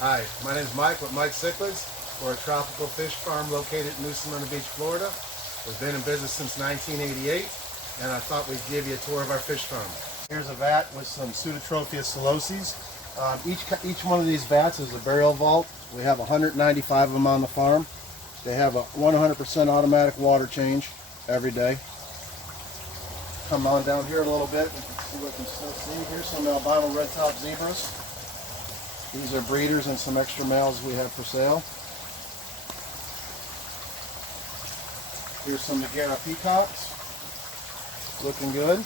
Hi, my name is Mike with Mike Cichlids. We're a tropical fish farm located in New Smyrna Beach, Florida. We've been in business since 1988, and I thought we'd give you a tour of our fish farm. Here's a vat with some Pseudotropheus siloses. Each one of these vats is a burial vault. We have 195 of them on the farm. They have a 100% automatic water change every day. Come on down here a little bit. We can see what we can still see. Here's some albino red-top zebras. These are breeders and some extra males we have for sale. Here's some Nagara peacocks. Looking good.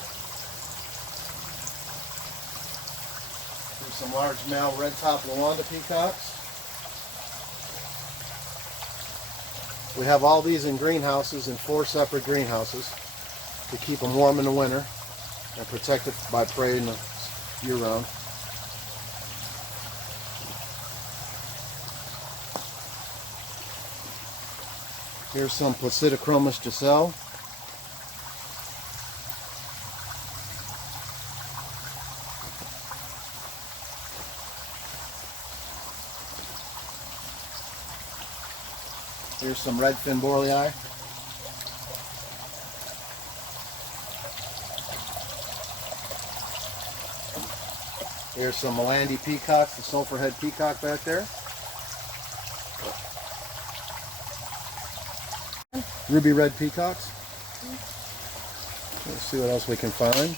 Here's some large male red-top Luanda peacocks. We have all these in greenhouses, in 4 separate greenhouses, to keep them warm in the winter and protected by prey in the year-round. Here's some Placidochromis giselle. Here's some redfin borlei. Here's some Melandi peacocks, the sulphur-head peacock back there. Ruby red peacocks. Let's see what else we can find.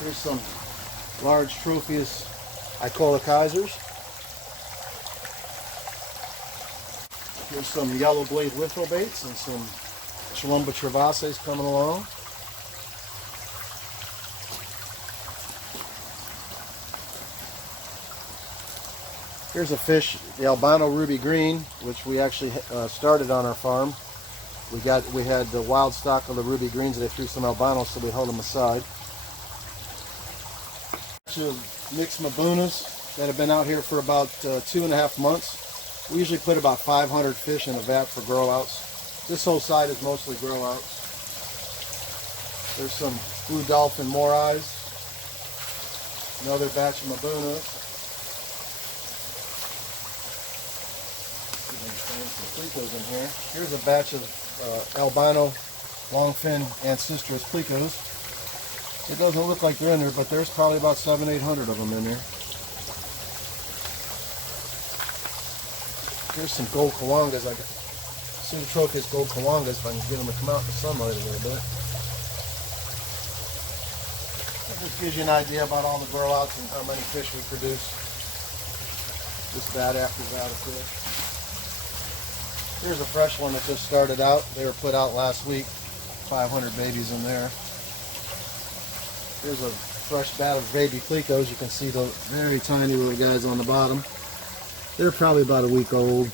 Here's some large Tropheus icolicizers. Here's some yellow blade lithobates and some Chalumba travases coming along. Here's a fish, the albino ruby green, which we actually started on our farm. We had the wild stock of the ruby greens. They threw some albinos, so we held them aside. Two mixed mabunas that have been out here for about 2.5 months. We usually put about 500 fish in a vat for grow outs. This whole side is mostly grow outs. There's some blue dolphin morais. Another batch of mabunas. In here. Here's a batch of albino longfin ancistrus plecos. It doesn't look like they're in there, but there's probably about 700-800 of them in there. Here's some gold kawangas. I got Pseudotropheus gold kawangas if I can get them to come out in the sunlight a little bit. That just gives you an idea about all the grow outs and how many fish we produce. Just vat after vat of fish. Here's a fresh one that just started out. They were put out last week. 500 babies in there. Here's a fresh bat of baby plecos. You can see the very tiny little guys on the bottom. They're probably about a week old.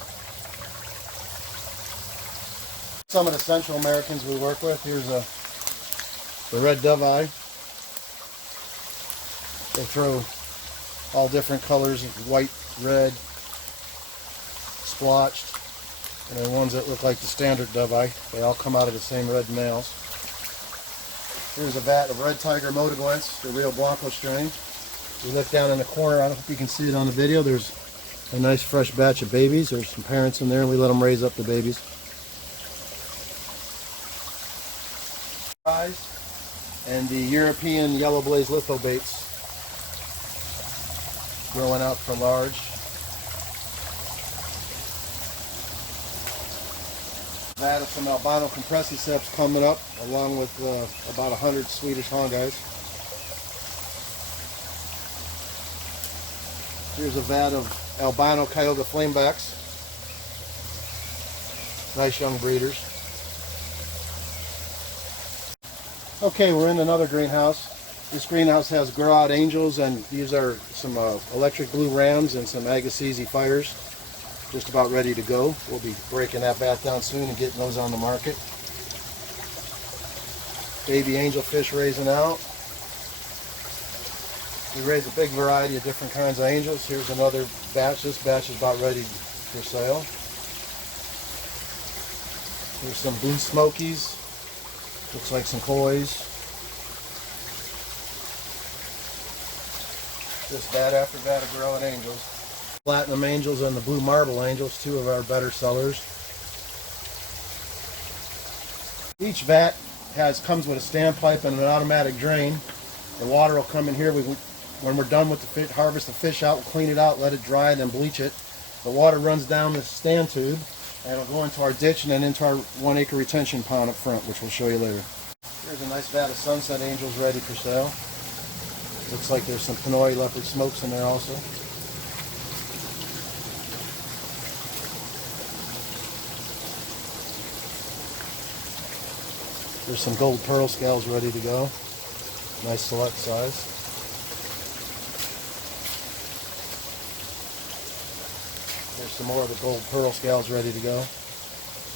Some of the Central Americans we work with. Here's the red dove-eye. They throw all different colors, white, red, splotched. And the ones that look like the standard dove-eye, they all come out of the same red males. Here's a vat of red tiger motaguense, the Rio Blanco strain. We look down in the corner, I don't know if you can see it on the video, there's a nice fresh batch of babies. There's some parents in there and we let them raise up the babies. And the European yellow blaze lithobates growing out for large. That of some albino compressiceps coming up, along with about 100 Swedish hongais. Here's a vat of albino Cayuga flamebacks. Nice young breeders. Okay, we're in another greenhouse. This greenhouse has grow out angels, and these are some electric blue rams and some Agassiz fires. Just about ready to go. We'll be breaking that vat down soon and getting those on the market. Baby angelfish raising out. We raise a big variety of different kinds of angels. Here's another batch. This batch is about ready for sale. Here's some blue smokies. Looks like some kois. Just vat after vat of growing angels. Platinum angels and the blue marble angels, two of our better sellers. Each vat comes with a standpipe and an automatic drain. The water will come in here. When we're done with the fish, harvest the fish out, we'll clean it out, let it dry, then bleach it. The water runs down this stand tube, and it'll go into our ditch and then into our 1 acre retention pond up front, which we'll show you later. Here's a nice vat of sunset angels ready for sale. Looks like there's some Pinoy leopard smokes in there also. There's some gold pearl scales ready to go. Nice select size. There's some more of the gold pearl scales ready to go,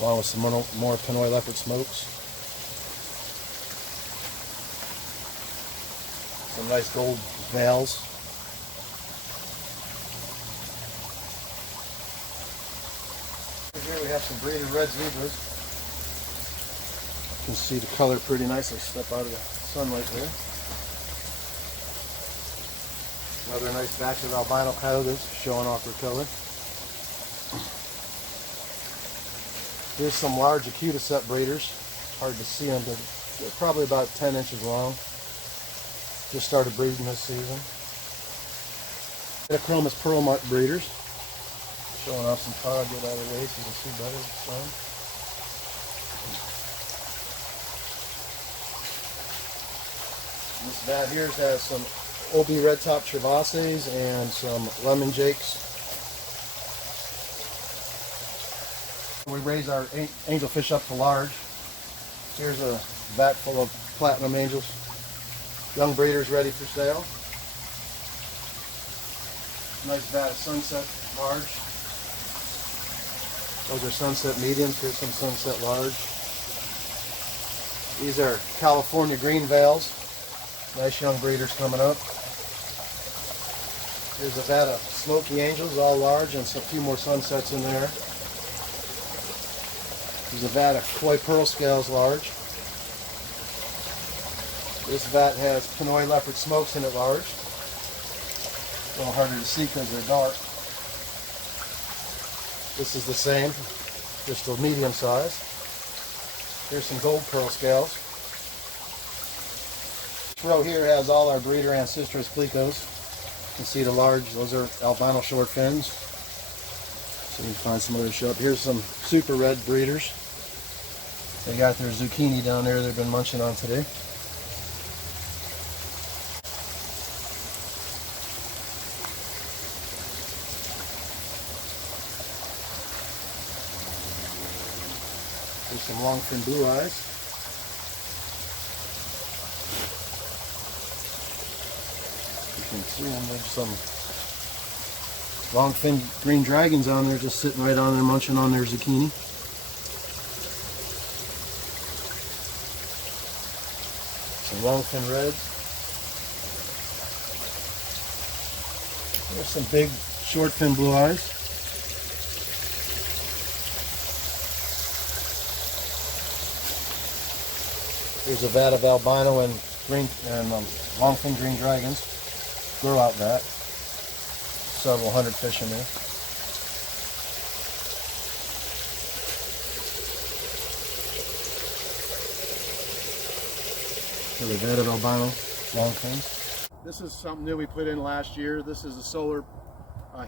along with some more Pinoy leopard smokes. Some nice gold veils. Here we have some breeding red zebras. You can see the color pretty nicely. Step out of the sunlight there. Another nice batch of albino coyotes showing off their color. Here's some large Acuta breeders. Hard to see them, but they're probably about 10 inches long. Just started breeding this season. Chromis pearl mark breeders. Showing off some color. Get out of the way so you can see better. This vat here has some OB red top Travases and some lemon jakes. We raise our angelfish up to large. Here's a vat full of platinum angels. Young breeders ready for sale. Nice vat of sunset large. Those are sunset mediums. Here's some sunset large. These are California green veils. Nice young breeders coming up. Here's a vat of smoky angels, all large, and a few more sunsets in there. There's a vat of koi pearl scales large. This vat has Pinoy leopard smokes in it large. A little harder to see because they're dark. This is the same, just a medium size. Here's some gold pearl scales. This row here has all our breeder Ancestris plecos. You can see the large, those are albino short fins. So we can find some others show up. Here's some super red breeders. They got their zucchini down there they've been munching on today. There's some longfin blue eyes. You can see them. There's some longfin green dragons on there just sitting right on there munching on their zucchini. Some longfin reds. There's some big short fin blue eyes. Here's a vat of albino and green and longfin green dragons. Grow out vat. Several hundred fish in there. Here's a vat of albino longfins. This is something new we put in last year. This is a solar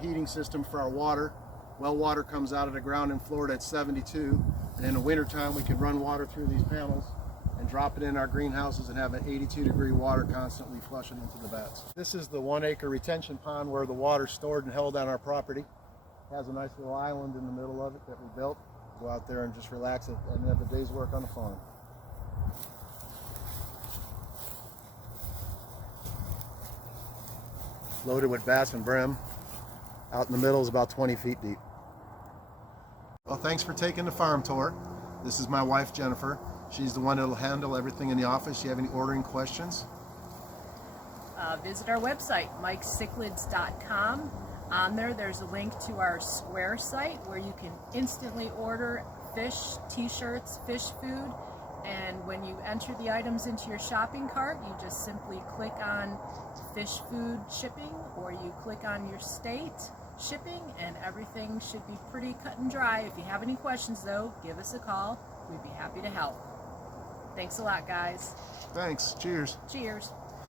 heating system for our water. Well water comes out of the ground in Florida at 72. And in the wintertime we can run water through these panels and drop it in our greenhouses and have an 82-degree water constantly flushing into the vats. This is the 1 acre retention pond where the water's stored and held on our property. It has a nice little island in the middle of it that we built. Go out there and just relax it and have a day's work on the farm. Loaded with bass and brim. Out in the middle is about 20 feet deep. Well, thanks for taking the farm tour. This is my wife, Jennifer. She's the one that'll handle everything in the office. Do you have any ordering questions? Visit our website, mikecichlids.com. On there, there's a link to our Square site where you can instantly order fish, t-shirts, fish food, And when you enter the items into your shopping cart, you just simply click on fish food shipping, or you click on your state shipping, and everything should be pretty cut and dry. If you have any questions though, give us a call. We'd be happy to help. Thanks a lot, guys. Thanks. Cheers. Cheers.